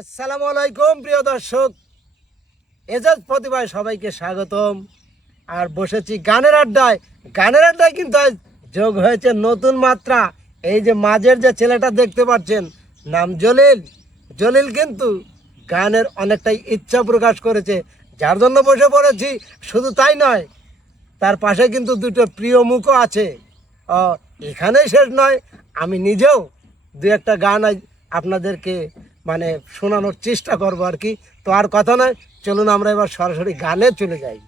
আসসালামু আলাইকুম, প্রিয় দর্শক। এজাজ প্রতিভায় সবাইকে স্বাগতম। আর বসেছি গানের আড্ডায়। গানের আড্ডায় কিন্তু আজ যোগ হয়েছে নতুন মাত্রা। এই যে মাঝের যে ছেলেটা দেখতে পাচ্ছেন, নাম জলিল। জলিল কিন্তু গানের অনেকটাই ইচ্ছা প্রকাশ করেছে। যার জন্য বসে পড়েছি, শুধু তাই নয়, তার পাশে কিন্তু দুটো প্রিয় মুখও আছে। এখানেই শেষ নয়, আমি নিজেও দু একটা গান আপনাদেরকে মানে শোনানোর চেষ্টা করব আর কি। তো আর কথা নয়, চলুন আমরা এবার সরাসরি গানে চলে যাই।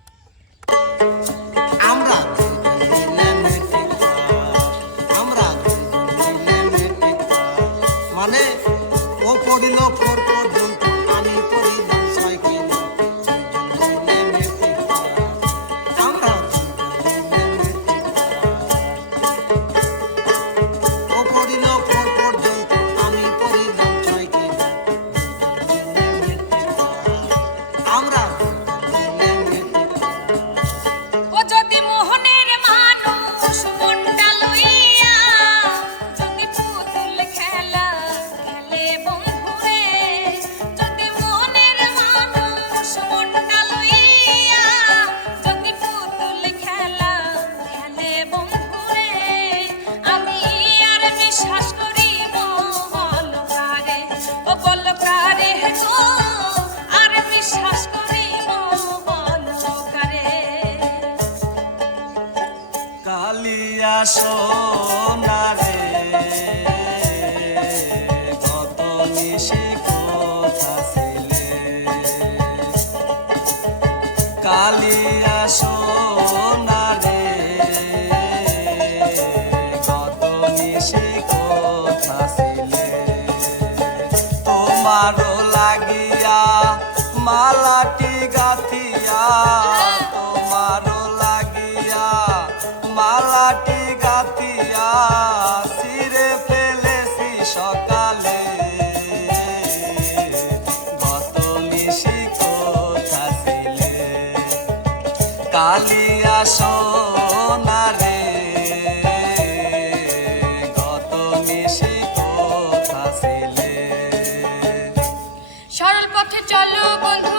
সরল পথে চলো বন্ধু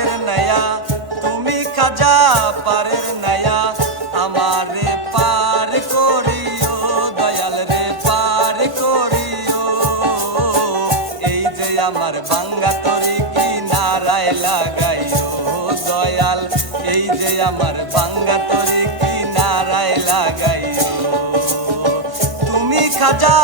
পারের নয়া, তুমি খাজা পারের নয়া। আমারে পার করিও দয়াল রে পার করিও। এই যে আমার বাঙ্গা তরি কি নারায় লাগাইও, দয়াল, এই যে আমার বাঙ্গা তরি কি নারায় লাগাইও। তুমি খাজা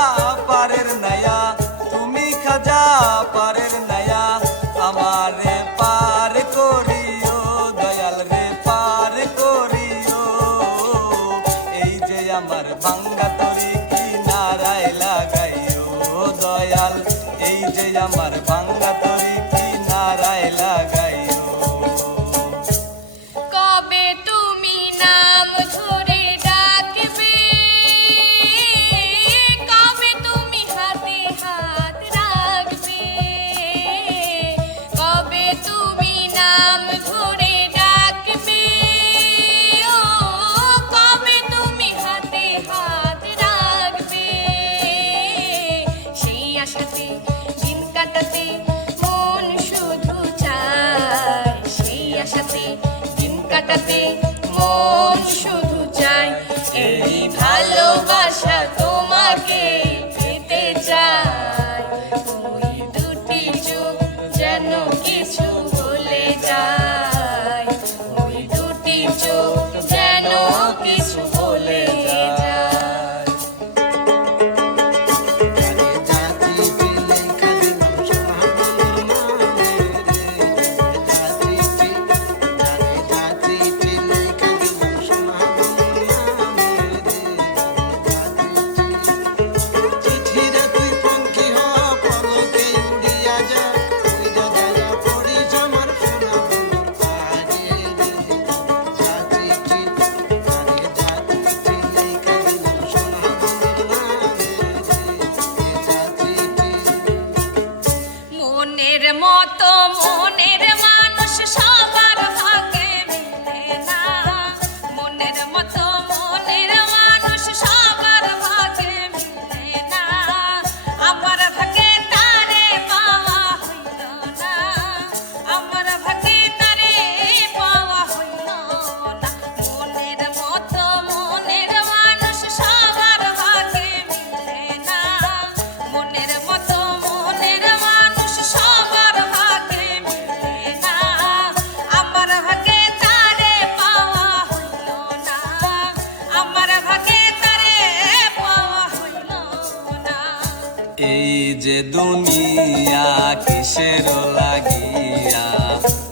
দুনিয়া কিসের লাগিয়া?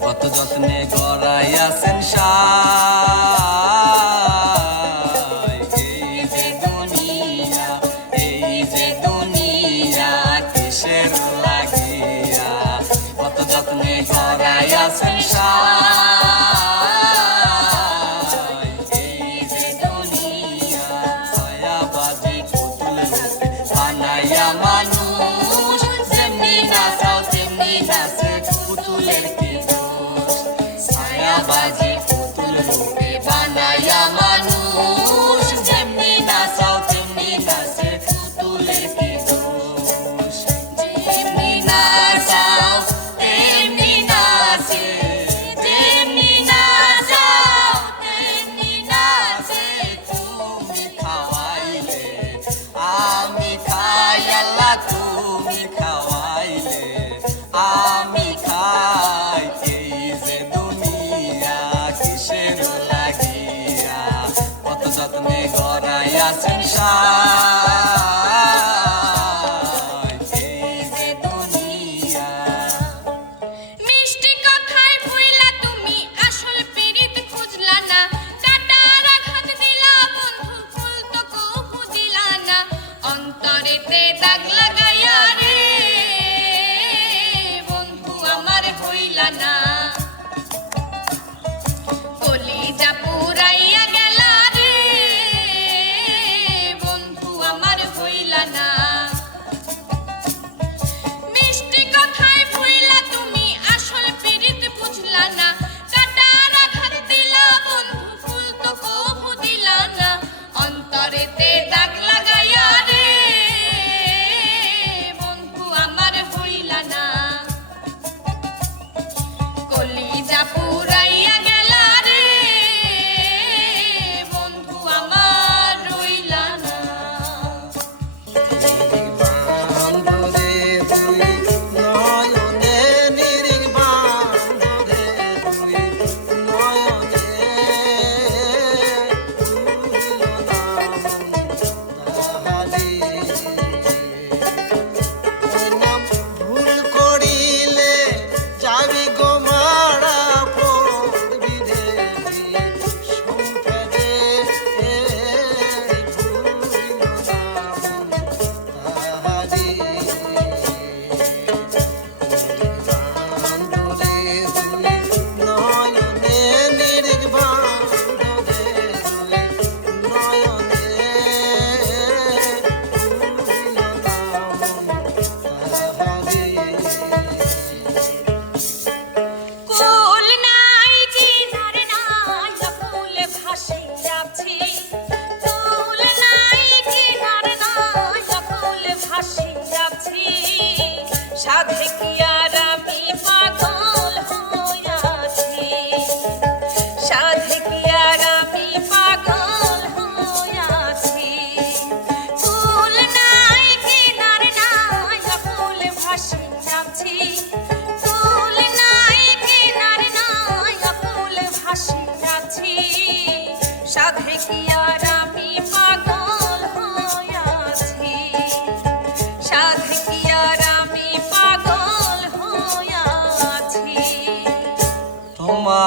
কত যত্নে গড়াইয়াছেন সাই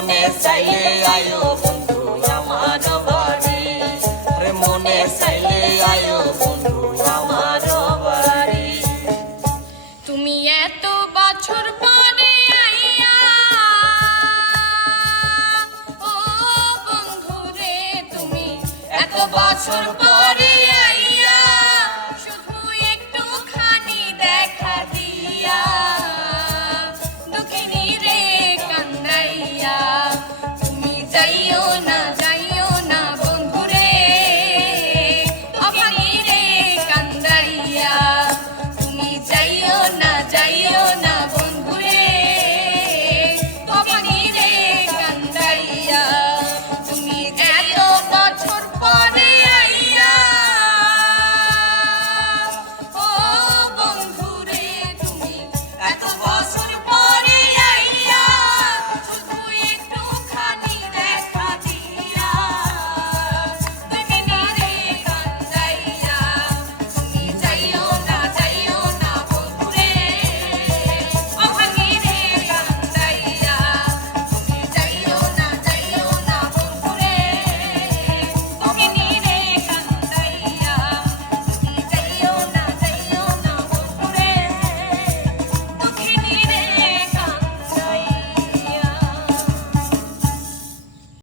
মনে চাইলে আয়ো বন্ধু আমার বাড়ি আরে মনে চাইলে আয়ো বন্ধু আমার বাড়ি তুমি এত বছর পরে আইয়া, ও বন্ধু রে, তুমি এত বছর